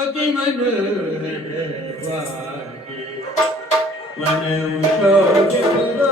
ಅತಿ ಮನೋಹರವಾಗಿ ಮನವು ಶೋಭಿಸುವುದು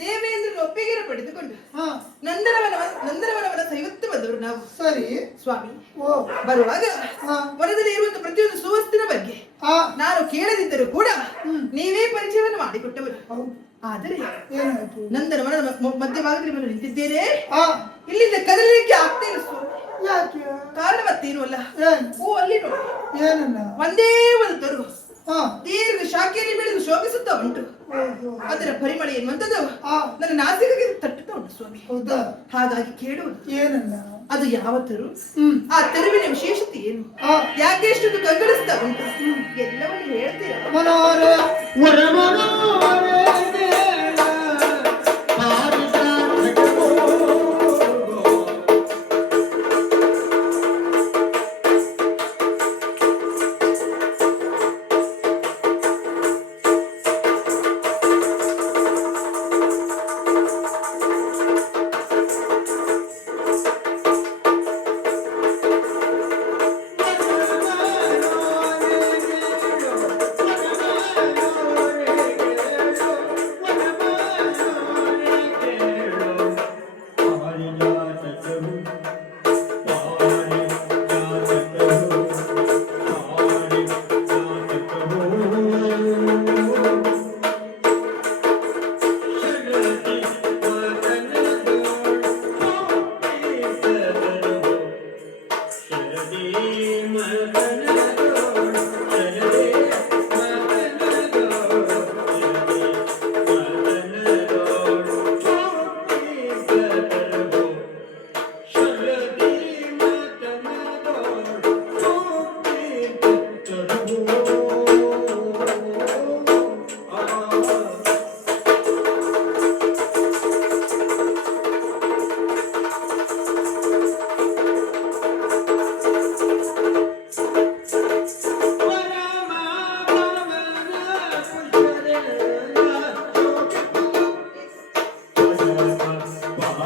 ದೇವೇಂದ್ರನ ಒಪ್ಪಿಗೆ ಪಡೆದುಕೊಂಡು ನಂದನವನವನ ಸೈವತ್ತು ಬಂದವರು ನಾವು. ಸರಿ ಸ್ವಾಮಿ, ಬರುವಾಗ ವನದಲ್ಲಿ ಇರುವಂತಹ ಪ್ರತಿಯೊಂದು ಸುವಸ್ತಿನ ಬಗ್ಗೆ ನಾನು ಕೇಳದಿದ್ದರೂ ಕೂಡ ನೀವೇ ಪರಿಚಯವನ್ನು ಮಾಡಿಕೊಟ್ಟವರು. ಆದರೆ ನಂದನವನ ಮಧ್ಯಭಾಗದಲ್ಲಿ ನಾನು ನಿಂತಿದ್ದೇನೆ, ಇಲ್ಲಿಂದ ಕದಲಿಕ್ಕೆ ಆಗ್ತಾ ಇಲ್ಲ ಸ್ವಾಮಿ. ಕಾರಣ ಮತ್ತೇನು ಅಲ್ಲ, ಅಲ್ಲಿ ನೋಡಿ ಒಂದೇ ಒಂದು ತರು ದೀರ್ಘ ಶಾಖೆಯಲ್ಲಿ ಬೆಳೆದು ಶೋಭಿಸುತ್ತಾ ಉಂಟು. ಅದರ ಪರಿಮಳ ಎನ್ನುವಂಥದ್ದು ನನ್ನ ನಾಸಿಕೆಗೆ ತಟ್ಟುತ್ತಾ ಉಂಟು ಸ್ವಾಮಿ. ಹಾಗಾಗಿ ಕೇಳುವುದು ಏನಲ್ಲ, ಅದು ಯಾವ ತರು, ಆ ತರುವಿನ ವಿಶೇಷತೆ ಏನು, ಯಾಕೆ ಎಷ್ಟೊಂದು ಕಂಗೊಳಿಸ್ತಾ ಉಂಟು, ಎಲ್ಲವನ್ನು ಹೇಳ್ತೀರಾ?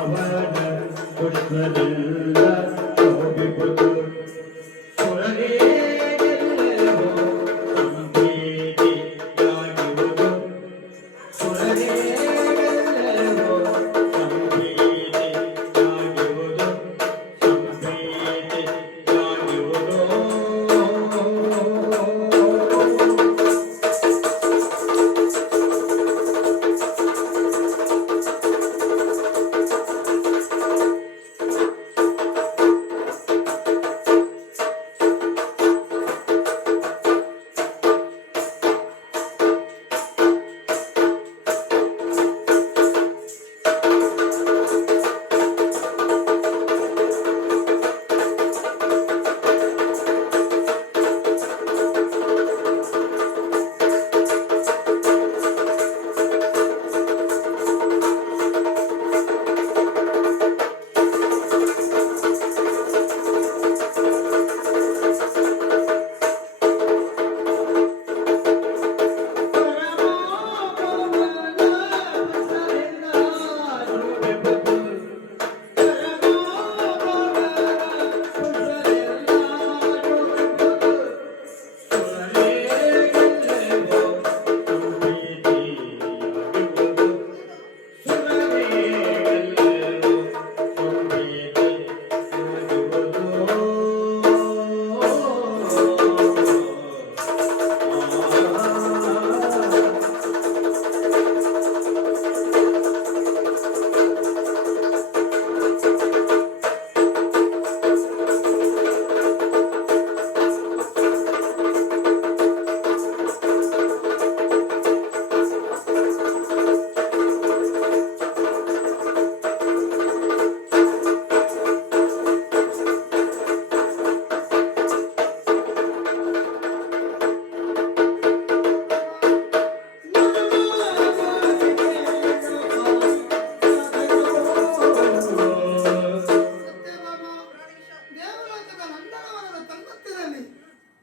ಪಾವನ ಪುಷ್ಪದಿಂದ ಶೋಭಿಪುದು ಸುರರೇಗೆಲ್ಲವೋ ಸಂಪ್ರೀತಿಯಾಗಿರುವುದು ಸುರರೇಗೆಲ್ಲವೋ ಸಂಪ್ರೀತಿಯಾಗಿರುವುದು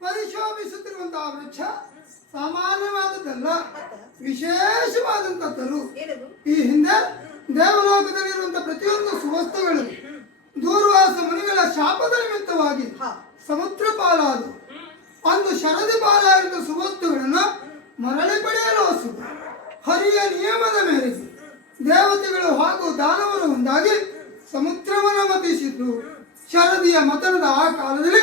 ಪರಿಶೋಭಿಸುತ್ತಿರುವಂತಹ ವೃಕ್ಷ ಸಾಮಾನ್ಯವಾದದ್ದಲ್ಲ, ವಿಶೇಷವಾದಂತದ್ದು. ಈ ಹಿಂದೆ ದೇವಲೋಕದಲ್ಲಿರುವಂತಹ ಪ್ರತಿಯೊಂದು ಸುವಸ್ತುಗಳು ದೂರ್ವಾಸ ಮುನಿಗಳ ಶಾಪದ ನಿಮಿತ್ತವಾಗಿ ಸಮುದ್ರ ಪಾಲಾದವು. ಅಂದು ಶರದಿ ಪಾಲಾಗಿದ್ದ ಸುವಸ್ತುಗಳನ್ನು ಮರಳಿ ಪಡೆಯಲು ಹೊಸದು ಹರಿಯ ನಿಯಮದ ಮೇರೆಗೆ ದೇವತೆಗಳು ಹಾಗೂ ದಾನವರು ಒಂದಾಗಿ ಸಮುದ್ರವನ್ನು ಮತಿಸಿದ್ರು. ಶರದಿಯ ಮತನದ ಆ ಕಾಲದಲ್ಲಿ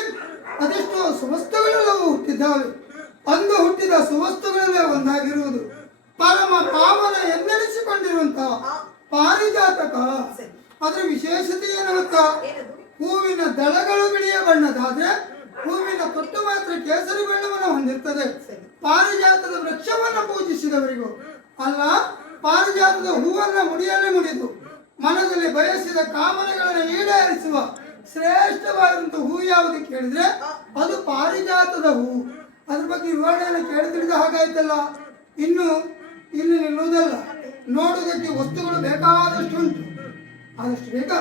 ಅದೆಷ್ಟೋ ಸುವಸ್ತುಗಳೆಲ್ಲವೂ ಹುಟ್ಟಿದ್ದಾವೆ. ಅಂದು ಹುಟ್ಟಿದ ಸುವಸ್ತುಗಳಲ್ಲೇ ಒಂದಾಗಿರುವುದು ಪರಮ ಪಾವನ ಎಂದೆನಿಸಿಕೊಂಡಿರುವಂತಹ ಪಾರಿಜಾತಕ. ಅದರ ವಿಶೇಷತೆ ಏನು ಗೊತ್ತಾ? ಹೂವಿನ ದಳಗಳು ಬಿಳಿಯ ಬಣ್ಣದಾದ್ರೆ ಹೂವಿನ ತೊಟ್ಟು ಮಾತ್ರ ಕೇಸರಿ ಬಣ್ಣವನ್ನು ಹೊಂದಿರ್ತದೆ. ಪಾರಿಜಾತದ ವೃಕ್ಷವನ್ನು ಪೂಜಿಸಿದವರಿಗೂ ಅಲ್ಲ, ಪಾರಿಜಾತದ ಹೂವನ್ನ ಮುಡಿಯಲ್ಲಿ ಮುಡಿದು ಮನದಲ್ಲಿ ಬಯಸಿದ ಕಾಮನೆಗಳನ್ನು ಈಡೇರಿಸುವ ಶ್ರೇಷ್ಠವಾದಂತಹ ಹೂ ಯಾವುದು ಕೇಳಿದ್ರೆ ಅದು ಪಾರಿಜಾತದ ಹೂ. ಅದ್ರ ಬಗ್ಗೆ ವಿವರಣೆಯನ್ನು ಕೇಳಿದ್ರಿದ ಹಾಗಾಯ್ತಲ್ಲ. ಇನ್ನು ಇಲ್ಲಿ ನಿಲ್ಲುವುದಲ್ಲ, ನೋಡುವುದಕ್ಕೆ ವಸ್ತುಗಳು ಬೇಕಾದಷ್ಟು ಉಂಟು. ಆದಷ್ಟು ಬೇಕಾ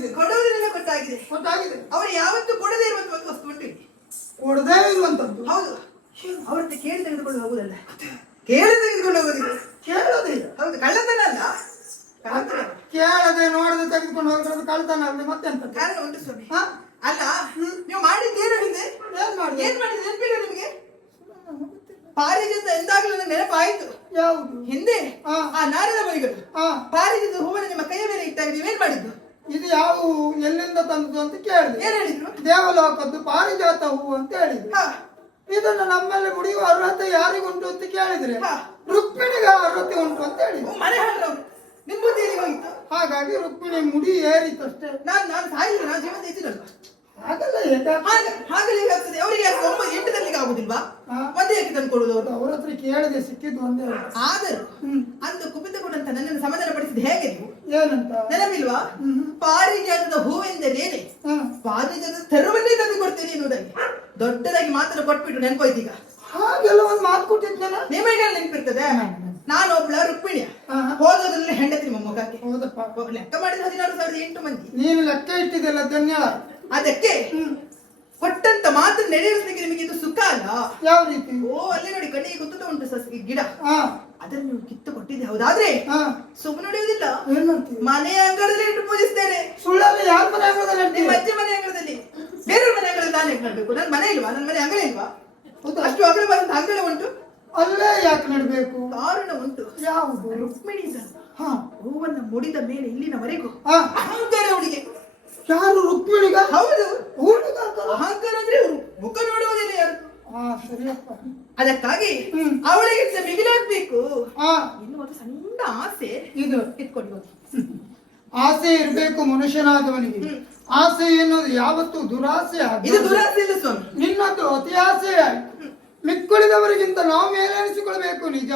ಕೊಟ್ಟಾಗಿದೆ. ಕೊಡುವುದನ್ನೆಲ್ಲ ಗೊತ್ತಾಗಿದೆ. ಕೊಟ್ಟಾಗಿದೆ. ಅವರು ಯಾವತ್ತೂ ಕೊಡದೇ ಇರುವಂತ ಒಂದು ವಸ್ತು ಉಂಟು ಇಲ್ಲಿ. ಕೊಡದೇ ಇರುವಂತದ್ದು. ಹೌದು. ಅವರತ್ರ ಕೇಳಿ ತೆಗೆದುಕೊಂಡು ಹೋಗುದಲ್ಲ, ಕೇಳಿ ತೆಗೆದುಕೊಂಡು ಹೋಗುದಿಲ್ಲ. ಕೇಳೋದೇ ಇಲ್ಲ. ಹೌದು, ಕಳ್ಳತನ ಅಲ್ಲ. ಕಳ್ಳತನ ಕೇಳದೆ ನೋಡದೆ ತೆಗೆದುಕೊಂಡು ಹೋಗೋದು ಕಳ್ತನ ಅಲ್ಲ, ಮತ್ತೆಂತ ಕಾರಣ ಉಂಟು ಸ್ವಾಮಿ. ಹಾ? ಅಲ್ಲ, ನೀವು ಮಾಡಿದ್ದೇನು ಹಿಂದೆ? ಏನ್ ಮಾಡಿದೆ? ಏನ್ ಮಾಡಿದ್ರೆ ನೆನಪಿಲ್ಲ ನಿಮಗೆ? ಪಾರಿಜಾತ ಎಂದಾಗಲೂ ನನಗೆ ನೆನಪಾಯಿತು. ಯಾವುದು? ಹಿಂದೆ ಹಾ. ಆ ನಾರದ ಬೈಗಳು ಹಾ. ಪಾರಿಜಾತ ಹೂವನ್ನು ನಿಮ್ಮ ಕೈಯ ಮೇಲೆ ಇಟ್ಟಾಗ ನೀವೇನ್ ಮಾಡಿದ್ದು? ಇದು ಯಾವ ಎಲ್ಲಿಂದ ತಂದದ್ದು ಅಂತ ಕೇಳಿದೆ. ಏನ್ ಹೇಳಿದ್ರು? ದೇವಲೋಕದ್ದು ಪಾರಿಜಾತ ಹೂವು ಅಂತ ಹೇಳಿದ್ರು. ಹಾ. ಇದನ್ನು ನಮ್ಮಲ್ಲಿ ಮುಡಿಯುವ ಅರ್ಹತೆ ಯಾರಿಗುಂಟು ಅಂತ ಕೇಳಿದ್ರೆ ಹಾ. ರುಕ್ಮಿಣಿಗೆ ಅರ್ಹತೆ ಉಂಟು ಅಂತ ಹೇಳಿದ್ರು. ಮನೆ ಹಾಡ್ರವ್ರು ನಿಮ್ ಬುದ್ಧಿ ಎಲ್ಲಿಗೆ ಹೋಗಿತ್ತು? ಹಾಗಾಗಿ ರುಕ್ಮಿಣಿ ಮುಡಿ ಏರಿತಷ್ಟೇ. ನಾನು ಸಾಯಿಲ್ಲ, ನಾನು ಜೀವನ ಇದ್ದಿರಲ್ವಾ? ಹಾಗಲ್ಲ ಹಾಗಲೇ ಆಗ್ತದೆ. ಅವರಿಗೆ 9-8 ಗಂಟೆಗೆ ಆಗುದಿಲ್ವಾ? ಹಾ. ಒಂದೇ ಯಾಕೆ ತಂದು ಕೊಡುವುದು ಅವರು? ಅವ್ರ ಹತ್ರ ಕೇಳಿದೆ, ಸಿಕ್ಕಿದ್ದು ಒಂದೇ. ಆದರೂ ಅಂದು ಕುಪಿತಗೊಂಡಂತ ನನ್ನನ್ನು ಸಮಾಧಾನ ಪಡಿಸಿದ ಹೇಗೆ ನೀವು? ಏನಂತ? ನೆನಪಿಲ್ವಾ? ಪಾರಿಜಾತದ ಹೂವೆಂದರೇನೆ, ಹಾ. ಪಾರಿಜಾತದ ತರುವನ್ನೇ ತಂದು ಕೊಡ್ತೇನೆ ಎನ್ನುವುದಾಗಿ ದೊಡ್ಡದಾಗಿ ಮಾತನ್ನು ಕೊಟ್ಬಿಟ್ಟು ನೆನಪಾಯ್ತೀಗ. ಹಾಗೆಲ್ಲ ಒಂದು ಮಾತು ಕೊಟ್ಟಿದ್ದೇನೆ. ನಿಮಗೆ ನೆನಪಿರ್ತದೆ? ನಾನು ಒಬ್ಳ ರುಕ್ಮಿಣಿಯ ಹಾ. ಹೋದದ್ರಲ್ಲಿ ಹೆಂಡತಿ ನಿಮ್ಮ ಮುಖಕ್ಕೆ ಹೌದಪ್ಪ. ಲೆಕ್ಕ ಮಾಡಿದ 16,008 ಮಂದಿ. ನೀನು ಲೆಕ್ಕ ಇಟ್ಟಿದ್ದೆಲ್ಲ ಧನ್ಯ. ಅದಕ್ಕೆ ಕೊಟ್ಟಂತ ಮಾತು ನಡೆಯುವುದಕ್ಕೆ ನಿಮಗೆ ಇದು ಸುಖ ಅಲ್ಲ? ಯಾವ ರೀತಿ? ಓ, ಅಲ್ಲಿ ನೋಡಿ ಕಣ್ಣಿಗೆ ಗೊತ್ತದ ಉಂಟು ಸಸಿ ಗಿಡ, ಹಾ. ಅದನ್ನು ನೀವು ಕಿತ್ತು ಕೊಟ್ಟಿದ್ದೆ. ಹೌದಾದ್ರೆ ಹಾ. ಸುಮ್ಮನೆ ನಡೆಯುವುದಿಲ್ಲ. ಏನ್ ಮಾಡ್ತೀವಿ? ಮನೆ ಅಂಗಳದಲ್ಲಿ ಇಟ್ಟು ಪೂಜಿಸ್ತೇನೆ. ಸುಳ್ಳಲ್ಲಿ ಯಾರ ಮನೆ ಆಗೋದಲ್ಲ? ನಿಮ್ಮ ಅಜ್ಜಿ ಮನೆ ಅಂಗಳದಲ್ಲಿ, ಬೇರೆಯವ್ರ ಮನೆ ಅಂಗಳದಲ್ಲಿ ನಾನು ಹೇಗೆ ನಡ್ಬೇಕು? ನನ್ನ ಮನೆ ಇಲ್ವಾ? ನನ್ನ ಮನೆ ಅಂಗಳ ಇಲ್ವಾ? ಹೌದಾ? ಅಷ್ಟು ಅಗಲವಾದಂತ ಅಂಗಳ ಉಂಟು. ಅಲ್ಲೇ ಯಾಕೆ ನಡ್ಬೇಕು? ಕಾರಣ ಉಂಟು. ಯಾವುದು? ರುಕ್ಮಿಣಿ ಹಾ. ಹೂವನ್ನ ಮುಡಿದ ಮೇಲೆ ಇಲ್ಲಿನವರೆಗೂ ಹಾ. ಅಹಂಕಾರ ಅವಳಿಗೆ. ಯಾರು? ರುಕ್ಮಿಣಿಗ? ಹೌದು. ಹುಡುಗ? ಅಹಂಕಾರ ಅಂದ್ರೆ ಮುಖ ನೋಡುವುದಿಲ್ಲ ಯಾರು. ಹಾ, ಸರಿಯಪ್ಪ. ಅದಕ್ಕಾಗಿ ಅವಳಿಗಿಂತ ಮಿಗಿಲಾಗ್ಬೇಕು ಹಾ. ಇನ್ನು ಒಂದು ಸಣ್ಣ ಆಸೆ ಇದು ಇಟ್ಕೊಂಡು ಹೋಗಿ. ಆಸೆ ಇರ್ಬೇಕು ಮನುಷ್ಯನಾದವನಿಗೆ. ಆಸೆ ಎನ್ನುವುದು ಯಾವತ್ತೂ ದುರಾಸೆ ಇದು ಆಗಿದೆ. ದುರಾಸೆ ಇಲ್ಲ ಸ್ವಾಮಿ. ನಿನ್ನದು ಅತಿ ಆಸೆ ಆಯ್ತು. ಮಿಕ್ಕುಳಿದವರಿಗಿಂತ ನಾವು ಮೇಲೆನಿಸಿಕೊಳ್ಬೇಕು, ನಿಜ.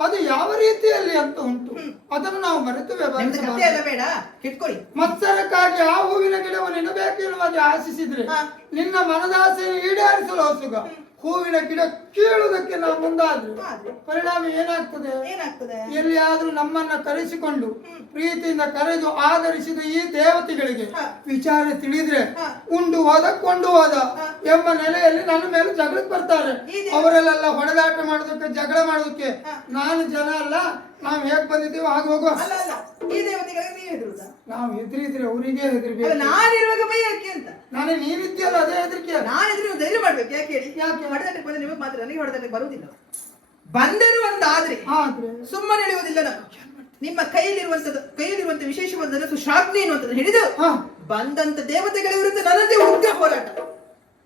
ಅದು ಯಾವ ರೀತಿಯಲ್ಲಿ ಅಂತ ಉಂಟು, ಅದನ್ನು ನಾವು ಮರೆತು ನಿಮ್ದು ಕಥೆ ಎಲ್ಲ ವ್ಯವಹರಿಸಬಾರದು. ಬೇಡ, ಕಿಟ್ಕೊಳ್ಳಿ. ಮತ್ಸರಕ್ಕಾಗಿ ಆ ಹೂವಿನ ಗಿಡವನ್ನು ನೆನಬೇಕು ಎನ್ನುವಾಗಿ ಆಶಿಸಿದ್ರೆ ಹಾ. ನಿನ್ನ ಮನದಾಸೆಯನ್ನು ಈಡೇರಿಸಲು ಹೊಸುಗ ಹೂವಿನ ಗಿಡ ಕೀಳುವುದಕ್ಕೆ ನಾವು ಮುಂದಾದ್ರೆ ಆದ್ರೆ ಪರಿಣಾಮ ಏನಾಗ್ತದೆ? ಏನಾಗ್ತದೆ? ಎಲ್ಲಿಯಾದ್ರೂ ನಮ್ಮನ್ನ ಕರೆಸಿಕೊಂಡು ಪ್ರೀತಿಯಿಂದ ಕರೆದು ಆಧರಿಸಿದ ಈ ದೇವತೆಗಳಿಗೆ ಹಾ. ವಿಚಾರ ತಿಳಿದ್ರೆ ಹಾ. ಉಂಡು ಹೋದ ಕೊಂಡು ಹೋದ ಹಾ. ಎಂಬ ನೆಲೆಯಲ್ಲಿ ನನ್ನ ಮೇಲೆ ಜಗಳಕ್ಕೆ ಬರ್ತಾರೆ. ಈ ದೇವ- ಅವರೆಲ್ಲ ಹೊಡೆದಾಟ ಮಾಡೋದಕ್ಕೆ, ಜಗಳ ಮಾಡೋದಕ್ಕೆ ಹಾ. ನಾನು ಜನ ಅಲ್ಲ. ನಾವು ಹೇಗ್ ಬಂದಿದ್ದೀವಿ ಹಾಗೆ ಹೋಗುವ. ಅಲ್ಲ ಅಲ್ಲ, ಈ ದೇವತೆಗಳಿಗೆ ನೀವು ಹೆದರುದಾ? ನಾವು ಹೆದರಿದ್ರೆ ಅವರಿಗೆ ಅಲ್ಲ, ಹೆದರ್ಬೇಕು. ನಾನಿರುವಾಗ ಬೈ ಯಾಕೆ ಅಂತ. ನಾನೇ ನೀನಿದ್ಯಲ್ಲ, ಅದೇ ಹೆದರಿಕೆ. ನಾನಿದ್ರೆ ನೀವು ಧೈರ್ಯ ಮಾಡ್ಬೇಕು. ಯಾಕೆ ಹೇಳಿ? ಯಾಕೆ? ಹೊಡೆದಾಟಕ್ಕೆ ಬಂದ್ರೆ ನಿಮಗೆ ಮಾತ್ರ, ನನಗೆ ಹೊಡೆದಾಟಕ್ಕೆ ಬರುವುದಿಲ್ಲ. ಬಂದರು ಒಂದಾದ್ರೆ ಆದ್ರೆ ಸುಮ್ಮನೆ ನಡೆಯುವುದಿಲ್ಲ. ನಾನು ನಿಮ್ಮ ಕೈಯಲ್ಲಿರುವಂತ ವಿಶೇಷವಾದ ಸುಶಾಗ್ನಿ ಎನ್ನುವಂಥದ್ದು ಹಿಡಿದು ಹಾ. ಬಂದಂತ ದೇವತೆಗಳ ವಿರುದ್ಧ ನನ್ನದೇ ಉಗ್ರ ಹೋರಾಟ.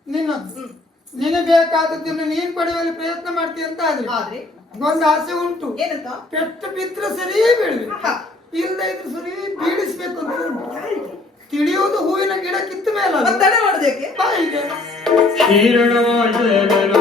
ನಿನ್ನದು ನಿನಗೆ ಬೇಕಾದದ್ದನ್ನು ನೀನ್ ಪಡೆಯುವಲ್ಲಿ ಪ್ರಯತ್ನ ಮಾಡ್ತೀಯ ಅಂತ ಆದ್ರೆ ಆದ್ರೆ ಒಂದು ಆಸೆ ಉಂಟು. ಏನಂತ? ಪೆಟ್ಟು ಬಿದ್ರೆ ಸರಿ ಬೀಳ್ಬೇಕು, ಹಾ. ಇಲ್ಲದೆ ಇದ್ರೆ ಸರಿ ಬೀಳಿಸ್ಬೇಕು ಅಂತ ಉಂಟು. ತಿಳಿಯುವುದು ಹೂವಿನ ಗಿಡ ಕಿತ್ತ ಮೇಲೆ ಮತ್ತೆ ತಡ ಮಾಡೋದಕ್ಕೆ. ಬಾಯಿಗೆ ಶ್ರೀರಣವಾಸನಾರಾಯಣ